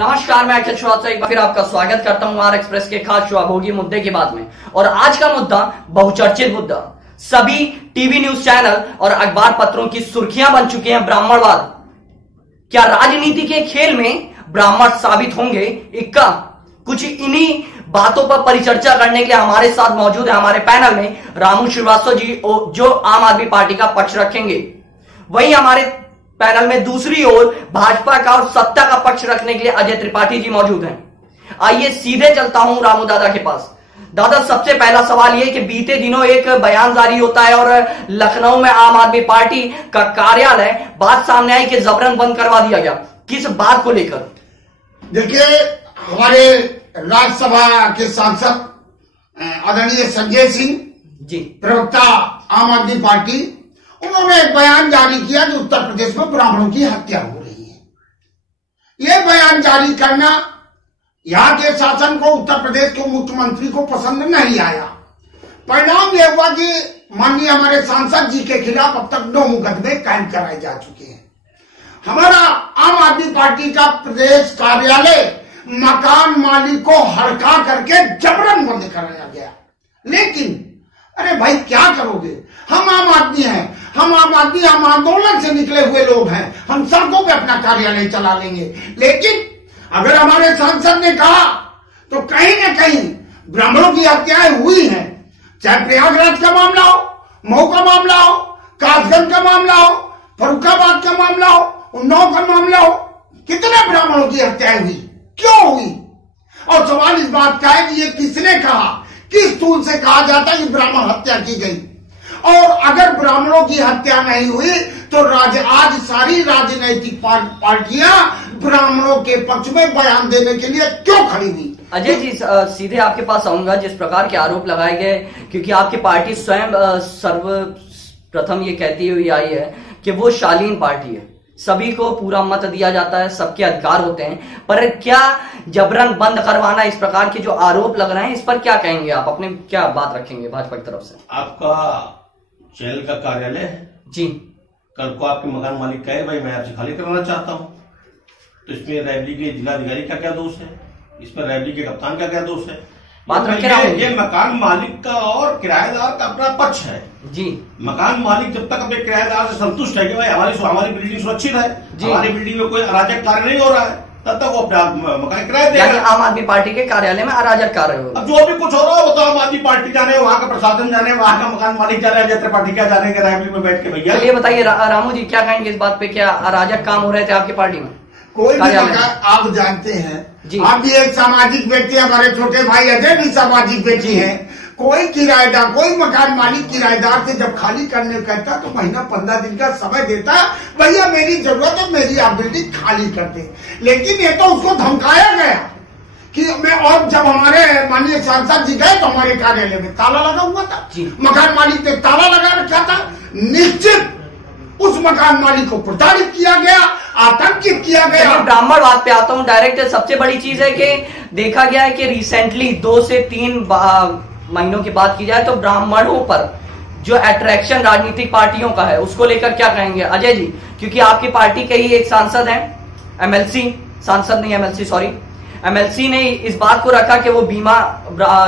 नमस्कार, मैं अखिल श्रीवास्तव एक बार फिर आपका स्वागत करता हूं आर एक्सप्रेस के खास शुभाभोगी मुद्दे के बाद में। और आज का मुद्दा बहुचर्चित मुद्दा, सभी टीवी न्यूज चैनल और अखबार पत्रों की सुर्खियां बन चुकी हैं। ब्राह्मणवाद, क्या राजनीति के खेल में ब्राह्मण साबित होंगे इक्का? कुछ इन्हीं बातों पर परिचर्चा करने के लिए हमारे साथ मौजूद है हमारे पैनल में रामू श्रीवास्तव जी, जो आम आदमी पार्टी का पक्ष रखेंगे। वहीं हमारे पैनल में दूसरी ओर भाजपा का और सत्ता का पक्ष रखने के लिए अजय त्रिपाठी जी मौजूद हैं। आइए सीधे चलता हूं रामू दादा के पास। दादा, सबसे पहला सवाल यह कि बीते दिनों एक बयान जारी होता है और लखनऊ में आम आदमी पार्टी का कार्यालय, बात सामने आई कि जबरन बंद करवा दिया गया। किस बात को लेकर? देखिए, हमारे राज्यसभा के सांसद आदरणीय संजय सिंह जी, प्रवक्ता आम आदमी पार्टी, उन्होंने एक बयान जारी किया कि उत्तर प्रदेश में ब्राह्मणों की हत्या हो रही है। यह बयान जारी करना यहां के शासन को, उत्तर प्रदेश के मुख्यमंत्री को पसंद नहीं आया। परिणाम यह हुआ कि माननीय हमारे सांसद जी के खिलाफ अब तक 9 मुकदमे कायम कराए जा चुके हैं। हमारा आम आदमी पार्टी का प्रदेश कार्यालय मकान मालिक को हड़का करके जबरन बंद कराया गया। लेकिन अरे भाई, क्या करोगे? हम आम आदमी हैं, हम आंदोलन से निकले हुए लोग हैं, हम सड़कों पे अपना कार्यालय चला लेंगे। लेकिन अगर हमारे सांसद ने कहा तो कहीं ना कहीं ब्राह्मणों की हत्याएं हुई हैं, चाहे प्रयागराज का मामला हो, मऊ का मामला हो, कासगंज का मामला हो, फर्रुखाबाद का मामला हो, उन्नाव का मामला हो, कितने ब्राह्मणों की हत्याएं हुई, क्यों हुई? और सवाल इस बात का है कि ये किसने कहा, किस तूल से कहा जाता है कि ब्राह्मण हत्या की गई? और अगर ब्राह्मणों की हत्या नहीं हुई तो आज सारी राजनीतिक पार्टियां ब्राह्मणों के पक्ष में बयान देने के लिए क्यों खड़ी हुई? अजय जी, सीधे आपके पास आऊंगा। जिस प्रकार के आरोप लगाए गए, क्योंकि आपकी पार्टी स्वयं सर्वप्रथम ये कहती हुई आई है कि वो शालीन पार्टी है, सभी को पूरा मत दिया जाता है, सबके अधिकार होते हैं, पर क्या जबरन बंद करवाना, इस प्रकार के जो आरोप लग रहे हैं, इस पर क्या कहेंगे आप? अपने क्या बात रखेंगे भाजपा की तरफ से? आपका चैनल का कार्यालय है जी, कल को आपके मकान मालिक कहे भाई मैं आपसे खाली करवाना चाहता हूं, तो इसमें रायबरेली के जिलाधिकारी का क्या दोष है? इसमें रायबरेली के कप्तान का क्या दोष है? बात रखे रहा ये मकान मालिक का और किराएदार का अपना पक्ष है जी। मकान मालिक जब तक अपने किराएदार से संतुष्ट है कि भाई हमारी बिल्डिंग सुरक्षित है, हमारी बिल्डिंग में कोई अराजक कार्य नहीं हो रहा है, तब तक वो अपना मकान किराया देगा। आम आदमी पार्टी के कार्यालय में अराजक कार्य हो, अब जो भी कुछ हो रहा है वो तो आम आदमी पार्टी जाने, वहां का प्रशासन जाने, वहां का मकान मालिक जाने, अजय त्रिपाठी क्या जानेंगे रायबरेली में बैठ के? भैया ये बताइए रामू जी, क्या कहेंगे इस बात पे? क्या अराजक काम हो रहे थे आपकी पार्टी में? कोई भी आप जानते हैं, आप भी एक सामाजिक व्यक्ति, हमारे छोटे भाई अजय भी सामाजिक व्यक्ति हैं। कोई किराएदार, कोई मकान मालिक किराएदार से जब खाली करने कहता तो महीना 15 दिन का समय देता, भैया मेरी जरूरत है, मेरी आप बिल्डिंग खाली कर दे। लेकिन ये तो उसको धमकाया गया कि मैं, और जब हमारे माननीय सांसद जी गए तो हमारे कार्यालय में ताला लगा हुआ था, मकान मालिक ने ताला लगा रखा था। निश्चित उस मकान मालिक को प्रताड़ित किया गया, आतंकित किया गया। ब्राह्मणवाद पे आता हूं डायरेक्ट। सबसे बड़ी चीज है कि देखा गया है कि रिसेंटली 2 से 3 महीनों की बात की जाए तो ब्राह्मणों पर जो अट्रैक्शन राजनीतिक पार्टियों का है, उसको लेकर क्या कहेंगे अजय जी? क्योंकि आपकी पार्टी के ही एक सांसद हैं, एमएलसी ने इस बात को रखा कि वो बीमा,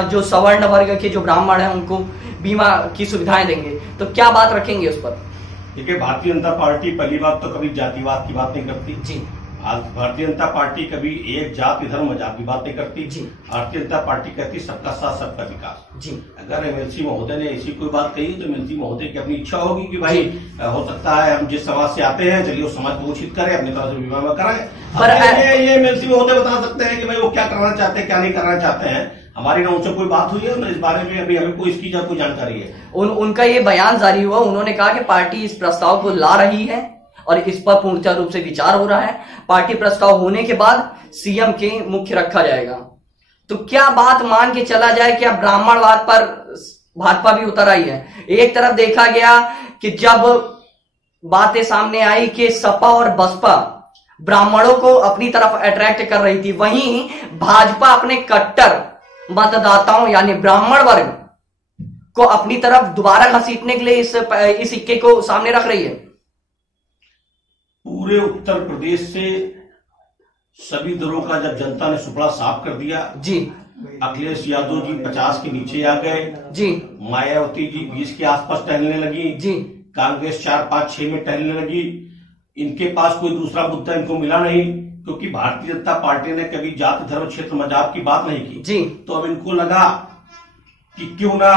जो सवर्ण वर्ग के जो ब्राह्मण हैं उनको बीमा की सुविधाएं देंगे, तो क्या बात रखेंगे उस पर? देखिए, भारतीय जनता पार्टी पहली बात तो कभी जातिवाद की बात नहीं करती जी। भारतीय जनता पार्टी कभी एक जाति धर्म मजाक की बात नहीं करती जी। भारतीय जनता पार्टी कहती सबका साथ सबका विकास जी। अगर एमएलसी महोदय ने ऐसी कोई बात कही तो एमएलसी महोदय की अपनी इच्छा होगी कि भाई हो सकता है हम जिस समाज से आते हैं, चलिए उस समाज को उचित करें, अपनी तरह से विवाह कराएं। पर ये एमएलसी महोदय बता सकते हैं कि भाई वो क्या करना चाहते हैं, क्या नहीं करना चाहते हैं। हमारी ना उनसे कोई बात हुई है ना इस बारे में, अभी हमें कोई इसकी कोई जानकारी है। उनका ये बयान जारी हुआ, उन्होंने कहा कि पार्टी इस प्रस्ताव को ला रही है और इस पर पूर्णतः रूप से विचार हो रहा है। पार्टी प्रस्ताव होने के बाद सीएम के मुख्य रखा जाएगा। तो क्या बात मान के चला जाए कि अब ब्राह्मणवाद पर भाजपा भी उतर आई है? एक तरफ देखा गया कि जब बातें सामने आई कि सपा और बसपा ब्राह्मणों को अपनी तरफ अट्रैक्ट कर रही थी, वहीं भाजपा अपने कट्टर मतदाताओं यानी ब्राह्मण वर्ग को अपनी तरफ दोबारा घसीटने के लिए इस सिक्के को सामने रख रही है। पूरे उत्तर प्रदेश से सभी दलों का जब जनता ने सुपड़ा साफ कर दिया जी, अखिलेश यादव जी 50 के नीचे आ गए जी, मायावती जी 20 के आसपास टहलने लगी जी, कांग्रेस 4, 5, 6 में टहलने लगी। इनके पास कोई दूसरा मुद्दा इनको मिला नहीं, क्योंकि भारतीय जनता पार्टी ने कभी जाति धर्म क्षेत्र मजाक की बात नहीं की जी। तो अब इनको लगा कि क्यों ना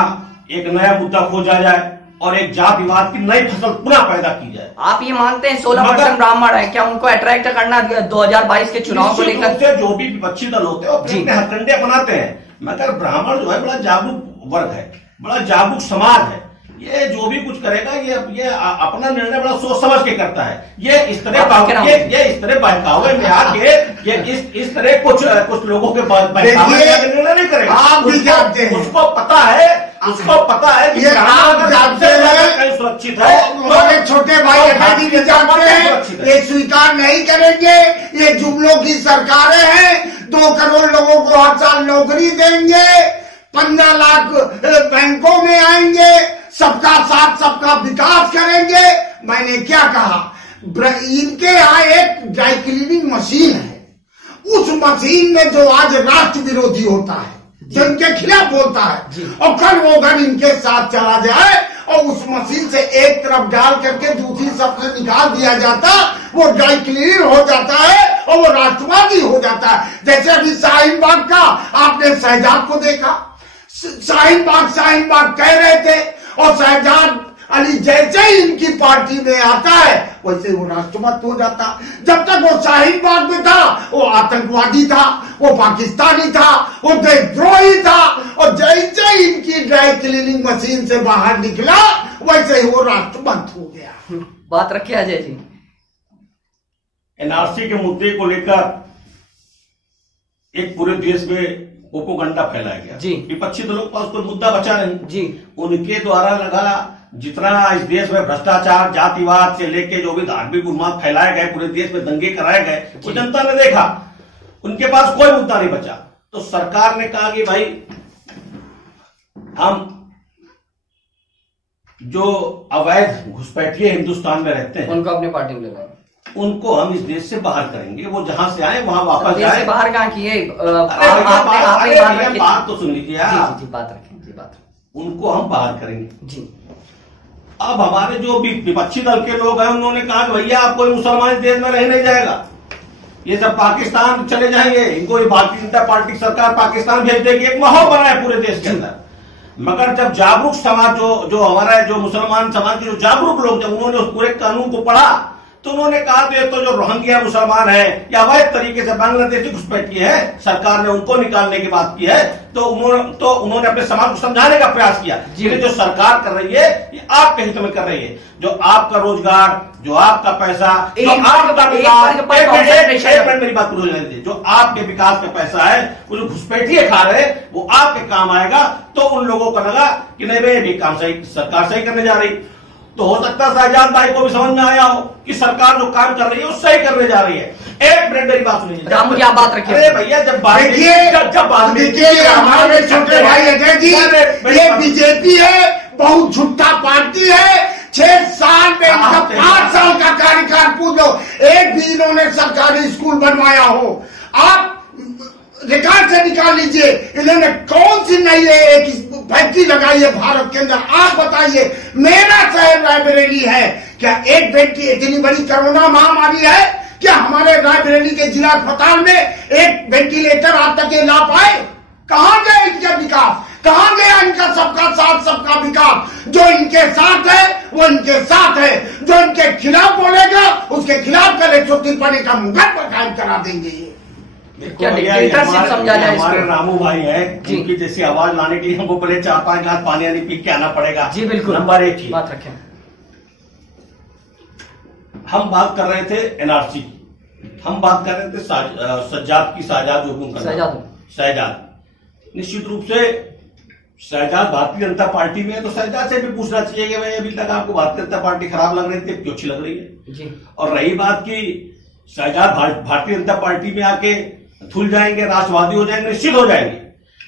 एक नया मुद्दा खोजा जाए और एक जात विवाद की नई फसल पुनः पैदा की जाए। आप ये मानते हैं 16% ब्राह्मण है, क्या उनको अट्रैक्ट करना 2022 के चुनाव को लेकर? जो भी विपक्षी दल होते हैं अपने हथकंडे बनाते हैं, मगर ब्राह्मण जो है बड़ा जागरूक वर्ग है, बड़ा जागरूक समाज है। ये जो भी कुछ करेगा ये अपना निर्णय बड़ा सोच समझ के करता है। ये इस तरह बहकावे में आके ये इस तरह कुछ लोगों के बहकावे में निर्णय नहीं करेगा। आप भी जानते हैं, उसको पता है कि आप जानते हैं सुरक्षित है। हमारे छोटे भाई अजय भी जानते हैं, ये स्वीकार नहीं करेंगे। ये जुमलों की सरकारें हैं। 2 करोड़ लोगों को हर साल नौकरी देंगे, 15 लाख बैंकों में आएंगे, सबका साथ सबका विकास करेंगे। मैंने क्या कहा, इनके यहाँ एक ड्राई क्लीनिंग मशीन है। उस मशीन में जो आज राष्ट्र विरोधी होता है, जो इनके खिलाफ बोलता है, और कल वो घर इनके साथ चला जाए और उस मशीन से एक तरफ डाल करके दूसरी सबसे निकाल दिया जाता, वो ड्राई क्लीनर हो जाता है और वो राष्ट्रवादी हो जाता है। जैसे अभी शाहीन बाग का आपने शहजाद को देखा, शाहीन बाग कह रहे थे, और शहजाद अली जैसे ही इनकी पार्टी में आता है वैसे वो राष्ट्रवाद हो जाता। जब तक वो शाहीन बाग में था वो आतंकवादी था, वो पाकिस्तानी था, वो देशद्रोही था, और जैसे ही इनकी ड्राई क्लीनिंग मशीन से बाहर निकला वैसे ही वो राष्ट्रवाद हो गया। बात रखिए अजय जी। एनआरसी के मुद्दे को लेकर एक पूरे देश में प्रोपेगेंडा फैलाया गया जी। विपक्षी दलों के पास कोई मुद्दा बचा नहीं जी। उनके द्वारा लगा जितना इस देश में भ्रष्टाचार, जातिवाद से लेके जो भी धार्मिक उन्माद फैलाए गए, पूरे देश में दंगे कराए गए, वो जनता ने देखा। उनके पास कोई मुद्दा नहीं बचा। तो सरकार ने कहा कि भाई हम जो अवैध घुसपैठिए हिंदुस्तान में रहते हैं उनको अपनी पार्टी में ले लें, उनको हम इस देश से बाहर करेंगे। वो जहां से आए वहां वापस जाए। से बाहर कहाँ किए? बात तो सुन लीजिए यार। जी, बात रखें। उनको हम बाहर करेंगे जी। अब हमारे जो भी विपक्षी दल के लोग हैं उन्होंने कहा कि भैया आप कोई मुसलमान देश में रह नहीं जाएगा, ये सब पाकिस्तान चले जाएंगे। इनको ये भारतीय जनता पार्टी सरकार पाकिस्तान भेज देगी। एक माहौल बना है पूरे देश के अंदर। मगर जब जागरूक समाज जो हमारा जो मुसलमान समाज के जो जागरूक लोग जब उन्होंने उस पूरे कानून को पढ़ा तो उन्होंने कहा तो जो रोहिंग्या मुसलमान है या अवैध तरीके से बांग्लादेशी घुसपैठिए हैं, सरकार ने उनको निकालने की बात की है। तो उन्होंने अपने समाज को समझाने का प्रयास किया कि जो सरकार कर रही है ये आपके हित में कर रही है। जो आपका रोजगार, जो आपका पैसा, जो आपका मेरी बात पूरी होने दीजिए, जो आपके विकास का पैसा है वो जो घुसपैठिए खा रहे हैं वो आपके काम आएगा। तो उन लोगों को लगा कि नहीं भाई ये काम सही सरकार सही करने जा रही। तो हो सकता है शहजाद भाई को भी समझ में आया हो कि सरकार जो काम कर रही है वो सही करने जा रही है। एक मिनट मेरी बात सुनिए। मुझे आप बात रखिए। अरे भैया जब बात देखिए हमारे छोटे भाई अजय जी, ये बीजेपी है, बहुत झूठा पार्टी है। 6 साल में इनका 5 साल का कार्यकाल पूछ लो, एक भी इन्होंने सरकारी स्कूल बनवाया हो आप रिकॉर्ड से निकाल लीजिए। इन्होंने कौन सी नई एक फैक्ट्री लगाई है भारत के अंदर, आप बताइए। मेरा शहर रायबरेली है, क्या एक फैक्ट्री इतनी बड़ी कोरोना महामारी है, क्या हमारे रायबरेली के जिला अस्पताल में एक वेंटिलेटर आज तक ला पाए? कहां गए इनका विकास, कहां गया इनका सबका साथ सबका विकास? जो इनके साथ है वो इनके साथ है, जो इनके खिलाफ बोलेगा उसके खिलाफ कर 153 का मुकदमा कायम करा देंगे। क्या समझा जाए? हमारे रामू भाई है जिनकी जैसी आवाज लाने के लिए हमको पहले 4-5 गिलास पानी यानी पी के आना पड़ेगा। जी बिल्कुल। नंबर 1 बात रखें। हम बात कर रहे थे एनआरसी की, हम बात कर रहे थे शहजाद की, शहजाद निश्चित रूप से शहजाद भारतीय जनता पार्टी में है तो शहजाद से भी पूछना चाहिए कि भाई अभी तक आपको भारतीय जनता पार्टी खराब लग रही थी, क्यों अच्छी लग रही है जी। और रही बात की शहजाद भारतीय जनता पार्टी में आके धुल जाएंगे, राष्ट्रवादी हो जाएंगे, निश्चित हो जाएंगे।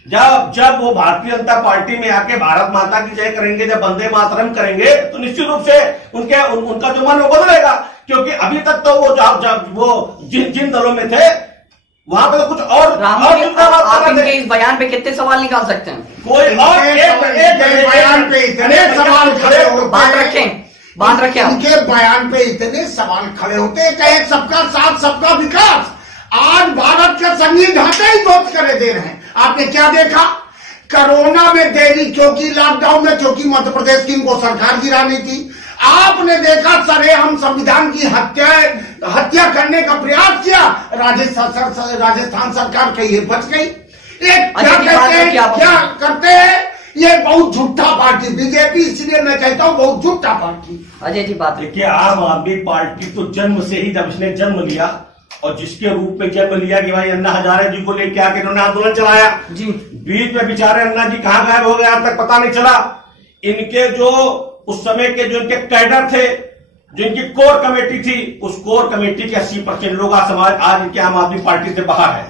जब वो भारतीय जनता पार्टी में आके भारत माता की जय करेंगे, जब वंदे मातरम करेंगे तो निश्चित रूप से उनका जो मन वो बदलेगा। क्योंकि अभी तक तो वो जिन दलों में थे वहां पे तो कुछ और आप इनके इस बयान पे कितने सवाल निकाल सकते हैं? कोई और एक बयान पे इतने सवाल खड़े होते, बात रखें उनके बयान पे इतने सवाल खड़े होते हैं कि एक सबका साथ सबका विकास आज भारत के संगीत ढांचे ही ध्वस्त करे दे रहे हैं। आपने क्या देखा? कोरोना में देरी क्योंकि लॉकडाउन में, क्योंकि मध्य प्रदेश की इनको सरकार गिरानी थी। आपने देखा सरेआम संविधान की हत्या करने का प्रयास किया, राजस्थान सरकार कहीं बच गई। क्या करते हैं ये बहुत झूठा पार्टी बीजेपी, इसलिए मैं कहता हूं बहुत झूठा पार्टी। अजय जी बात देखिए, आम आदमी पार्टी तो जन्म से ही जब इसने जन्म लिया और जिसके रूप में जन्म लिया कि भाई अन्ना हजारे जी को लेके आके इन्होंने आंदोलन चलाया जी, बीच में बेचारे अन्ना जी कहां गायब हो गए आज तक पता नहीं चला। इनके जो उस समय के जो इनके कैडर थे, जो इनकी कोर कमेटी थी, उस कोर कमेटी के 80% लोग आज इनके आम आदमी पार्टी से बाहर है।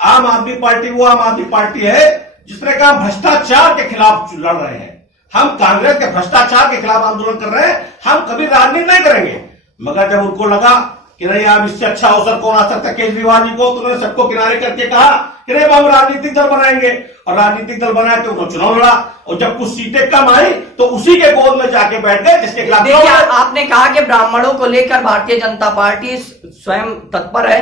आम आदमी पार्टी वो आम आदमी पार्टी है जिसने कहा भ्रष्टाचार के खिलाफ लड़ रहे हैं, हम कांग्रेस के भ्रष्टाचार के खिलाफ आंदोलन कर रहे हैं, हम कभी राजनीति नहीं करेंगे। मगर जब उनको लगा कि नहीं अब इससे अच्छा अवसर कौन आ सकता है केजरीवाल जी को, तो उन्होंने सबको किनारे करके कहा कि नहीं हम राजनीतिक दल बनाएंगे, और राजनीतिक दल बना के उन्होंने चुनाव लड़ा, और जब कुछ सीटें कम आई तो उसी के गोद में जाके बैठ गए जिसके खिलाफ। देखिए, आपने कहा कि ब्राह्मणों को लेकर भारतीय जनता पार्टी स्वयं तत्पर है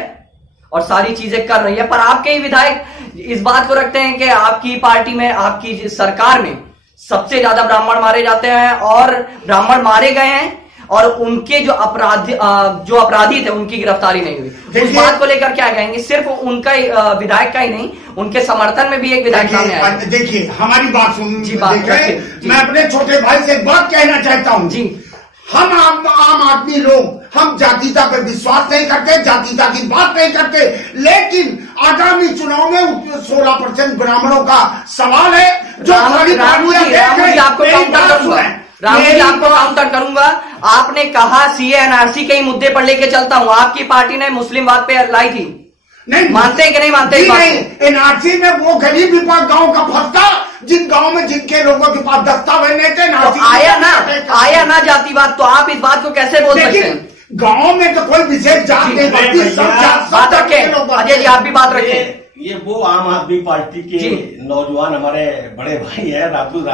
और सारी चीजें कर रही है, पर आपके ही विधायक इस बात को रखते हैं कि आपकी पार्टी में, आपकी सरकार में सबसे ज्यादा ब्राह्मण मारे जाते हैं और ब्राह्मण मारे गए हैं और उनके जो अपराधी थे उनकी गिरफ्तारी नहीं हुई। उस बात को लेकर क्या कहेंगे? सिर्फ उनका विधायक का ही नहीं, उनके समर्थन में भी एक विधायक सामने आया। देखिए हमारी बात सुनिए, मैं अपने छोटे भाई से एक बात कहना चाहता हूं जी। हम आम आदमी लोग हम जातीयता पे विश्वास नहीं करते, जातीयता की बात नहीं करते, लेकिन आगामी चुनाव में 16% ब्राह्मणों का सवाल है जो सारी पार्टियां देख रही हैं। आपको काउंटर करूंगा। आपने कहा सीए एनआरसी के ही मुद्दे पर लेके चलता हूं, आपकी पार्टी ने मुस्लिमवाद पे लाई थी, नहीं मानते हैं कि नहीं मानते? नहीं, एनआरसी में वो गरीब विभाग गांव का फंसता, जिन गांव में जिनके लोगों के पास दस्तावेज नहीं थे, तो आया ना जातिवाद, तो आप इस बात को कैसे बोल सकते हैं? गांव में तो कोई विशेष जात नहीं बनती, सब बात रखें। अजय जी आप भी बात रखें। ये वो आम आदमी पार्टी के नौजवान हमारे बड़े भाई है रामू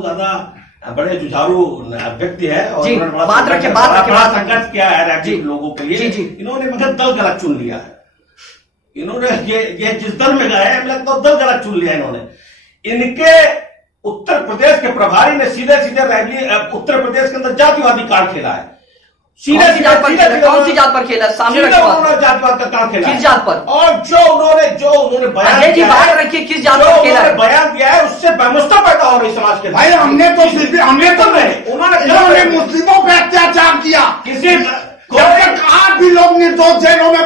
दादा बड़े जुझारू व्यक्ति है और बात रखे बड़ा संघर्ष किया है राज्य के लोगों के लिए। इन्होंने मगर दल गलत चुन लिया है। इन्होंने ये जिस दल में गए हैं लगता है दल गलत चुन लिया इन्होंने। इनके उत्तर प्रदेश के प्रभारी ने सीधे उत्तर प्रदेश के अंदर जातिवादी कार्ड खेला है। सीधे कौन सी जात पर खेला? सामने उन्होंने जातिवाद का कार्ड खेला। किस जात पर? और जो उन्होंने बयान जी बात रखिए, किस जात पर खेला है? बयान दिया है उससे बेमुस्ता पैदा हो रही समाज के भाई। हमने मुस्लिमों पे अत्याचार किया, किसी आज भी लोग निर्दोष जेलों में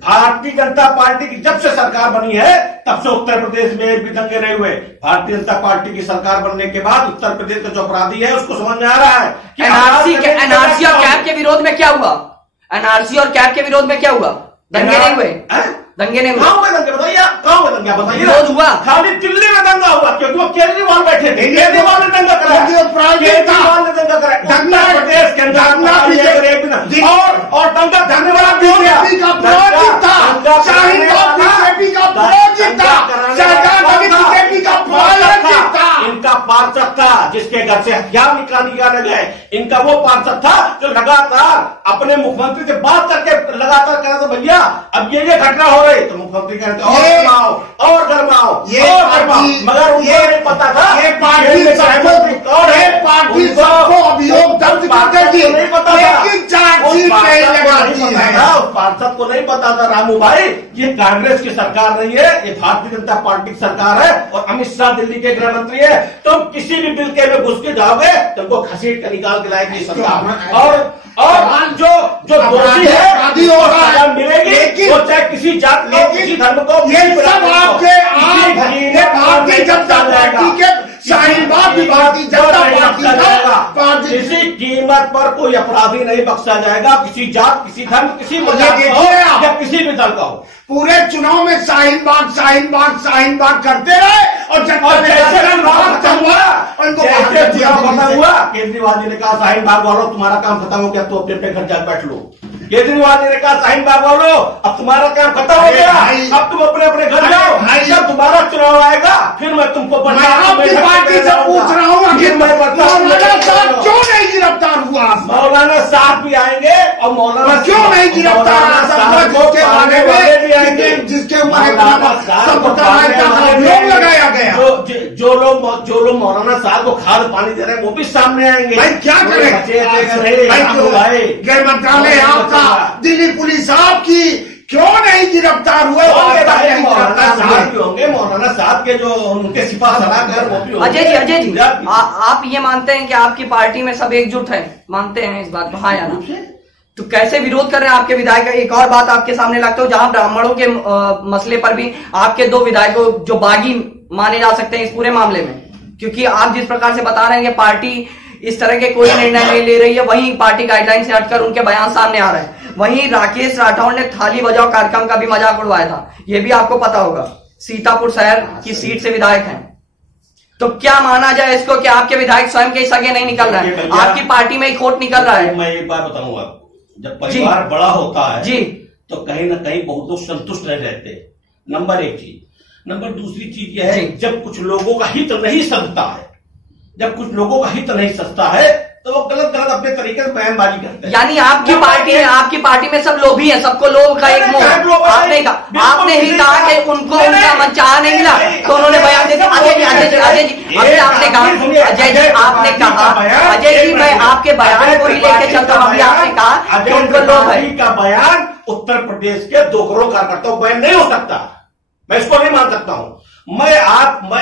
भारतीय जनता पार्टी की जब से सरकार बनी है तब से उत्तर प्रदेश में एक भी दंगे नहीं हुए। भारतीय जनता पार्टी की सरकार बनने के बाद उत्तर प्रदेश का जो अपराधी है उसको समझ में आ रहा है कि एनआरसी और कैब के विरोध में क्या हुआ? एनआरसी और कैब के विरोध में क्या हुआ? दंगे नहीं हुए? दंगे नहीं हुए? गाँव में दंगे बताइए, गाँव में दंगा बताइए। विरोध हुआ खाली दिल्ली में दंगा हुआ क्योंकि वो केजरीवाल बैठे थे, केजरीवाल ने दंगा कराया, केजरीवाल ने दंगा कराया उत्तर प्रदेश के अंदर। और दंगा करने वाला बीजेपी का प्रोजेक्ट था, बीजेपी का प्रोजेक्ट था, इनका पार्षद था जिसके घर से हथियार निकाले गए। इनका वो पार्षद था जो लगातार अपने मुख्यमंत्री से बात करके लगातार कह रहा था भैया अब ये घटना हो रही, तो मुख्यमंत्री कहते और गरमाओ। मगर उनको नहीं पता था ये पार्टी सबको अभियोग दर्ज करते थे, लेकिन चार्जशीट नहीं लगाती है। उस पार्षद को नहीं पता था रामू भाई ये कांग्रेस की सरकार नहीं है, ये भारतीय जनता पार्टी की सरकार है और अमित शाह दिल्ली के गृह मंत्री है। तुम किसी भी बिल के में घुस के जाओगे तुमको घसीट कर निकाल के लाएगी सरकार। और जो दोषी है मिलेगी, वो चाहे किसी जात को किसी धर्म को, ये सब आपके भारतीय जनता पार्टी के शाहीनबाग भारतीय जनता पार्टी किसी कीमत पर कोई अपराधी नहीं बख्शा जाएगा, किसी जात किसी धर्म किसी मजाक या किसी भी दल का हो। पूरे चुनाव में शाहीनबाग करते रहे और हुआ केजरीवाल जी ने कहा शाहीनबाग वालों तुम्हारा काम खत्म हो गया तो अपने घर जाकर बैठ लो। केजरीवाल जी ने कहा शाहीन बाग वालों अब तुम्हारा काम खत्म हो गया, अब तुम अपने अपने घर जाओ, जब तुम्हारा चुनाव आएगा फिर मैं तुमको आपकी पार्टी से पूछ रहा हूँ मौलाना साहब क्यों नहीं गिरफ्तार हुआ? मौलाना साहब भी आएंगे और मौलाना क्यों नहीं गिरफ्तार? जिसके ऊपर लगाया गया, जो लोग मौलाना साहब को खाद पानी दे रहे हैं वो भी सामने आएंगे। भाई क्या करें? गृह मंत्रालय आपका, दिल्ली पुलिस आपकी, क्यों नहीं गिरफ्तार हुए? मौलाना साहब के जो उनके सिपा सलाहकार वो भी। अजय जी आप ये मानते हैं कि आपकी पार्टी में सब एकजुट है? मानते हैं इस बात को? हाँ या ना? तो कैसे विरोध कर रहे हैं आपके विधायक? एक और बात आपके सामने लगता है, जहां ब्राह्मणों के मसले पर भी आपके 2 विधायकों जो बागी माने जा सकते हैं इस पूरे मामले में, क्योंकि आप जिस प्रकार से बता रहे हैं कि पार्टी इस तरह के कोई निर्णय नहीं ले रही है, वहीं पार्टी गाइडलाइन से हटकर उनके बयान सामने आ रहे हैं। वहीं राकेश राठौड़ ने थाली बजाओ कार्यक्रम का भी मजाक उड़वाया था, यह भी आपको पता होगा। सीतापुर शहर की सीट से विधायक हैं, तो क्या माना जाए इसको कि आपके विधायक स्वयं के सगे नहीं निकल रहे हैं, आपकी पार्टी में ही खोट निकल रहा है? मैं एक बात बताऊंगा, जब परिवार बड़ा होता है जी तो कहीं ना कहीं बहुत लोग संतुष्ट नहीं रहते। नंबर 1 चीज। नंबर दूसरी चीज यह है, जब कुछ लोगों का हित नहीं सजता है, जब कुछ लोगों का हित नहीं सजता है तो वो गलत अपने तरीके से बयानबाजी करते हैं। यानी आपकी पार्टी में सब लोभी है, सबको लोग का एक मोह। आपने ही कहा कि उनको उनका मनचाहा नहीं मिला तो उन्होंने बयान दे दिया। अजय जी अभी आपने कहा, अजय जी मैं आपके बयान को ही लेके चलता हूँ। अभी आपने कहा कि उनको लोग है का बयान उत्तर प्रदेश के 2 करोड़ कार्यकर्ताओं बयान नहीं हो सकता, मैं इसको नहीं मान सकता हूं। मैं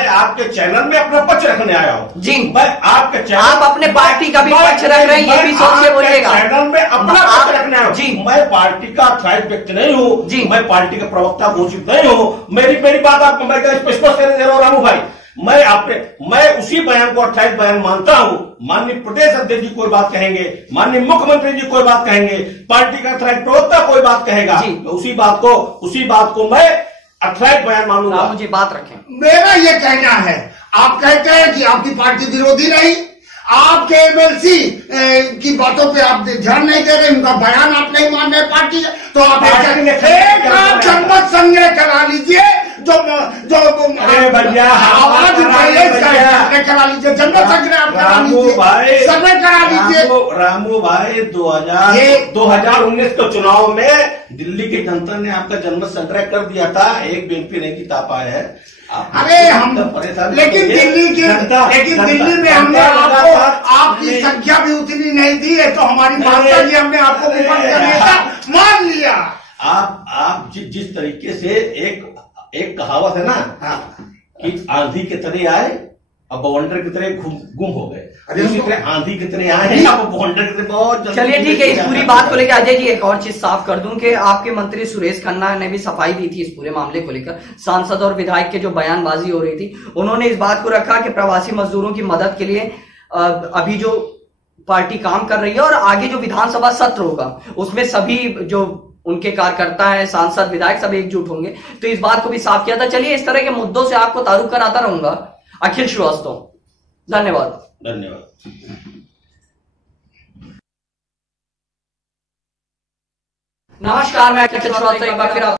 आपके चैनल में अपना पक्ष रखने आया हूं जी। मैं आपके चैनल, आप अपने पार्टी का भी पक्ष रख रहे हैं, ये भी सोच के बोलिएगा। चैनल में अपना पक्ष रखने आया हूं जी। मैं पार्टी का अथॉराइज व्यक्ति नहीं हूं जी, मैं पार्टी का प्रवक्ता घोषित नहीं हूं। मेरी बात आपको मैं स्पष्ट करने दे रहा हूं रामू भाई, मैं उसी बयान को 28 बयान मानता हूं। माननीय प्रदेश अध्यक्ष जी कोई बात कहेंगे, माननीय मुख्यमंत्री जी कोई बात कहेंगे, पार्टी का अथॉराइज प्रवक्ता कोई बात कहेगा, उसी बात को मैं 28 बयान मानूंगा। मुझे बात रखें। मेरा ये कहना है, आप कहते हैं कि आपकी पार्टी विरोधी नहीं, आपके एमएलसी की बातों पे आप ध्यान नहीं दे रहे, उनका बयान आप नहीं मान रहे पार्टी, तो आप एक जनमत संग्रह करा लीजिए, जो भैया आवाज करा लीजिए, जनमत संग्रह आप करा लीजिए, सर्वे करा लीजिए। रामू भाई 2019 के चुनाव में दिल्ली की जनता ने आपका जनमत संग्रह कर दिया था, एक बीएनपी नहीं जीता पाए है। अरे हम लेकिन दिल्ली में हमने आपकी संख्या भी उतनी नहीं दी है, तो हमारी मान्यता जी हमने आपको विपक्ष का नेता मान लिया। आप जिस तरीके से एक कहावत है ना कि आंधी की तरह आए अब बवंडर की तरह गुम हो गए, उसी तरह आंधी की तरह आए अब बवंडर की तरह बहुत। चलिए ठीक है, इस पूरी बात को लेकर अजय जी एक और चीज साफ कर दूं कि आपके मंत्री सुरेश खन्ना ने भी सफाई दी थी इस पूरे मामले को लेकर। सांसद और विधायक के जो बयानबाजी हो रही थी, उन्होंने इस बात को रखा कि प्रवासी मजदूरों की मदद के लिए अभी जो पार्टी काम कर रही है और आगे जो विधानसभा सत्र होगा उसमें सभी जो उनके कार्यकर्ता है, सांसद, विधायक सब एकजुट होंगे, तो इस बात को भी साफ किया था। चलिए इस तरह के मुद्दों से आपको तारुफ कराता रहूंगा। अखिल श्रीवास्तव, धन्यवाद। नमस्कार, मैं अखिल श्रीवास्तव एक बार फिर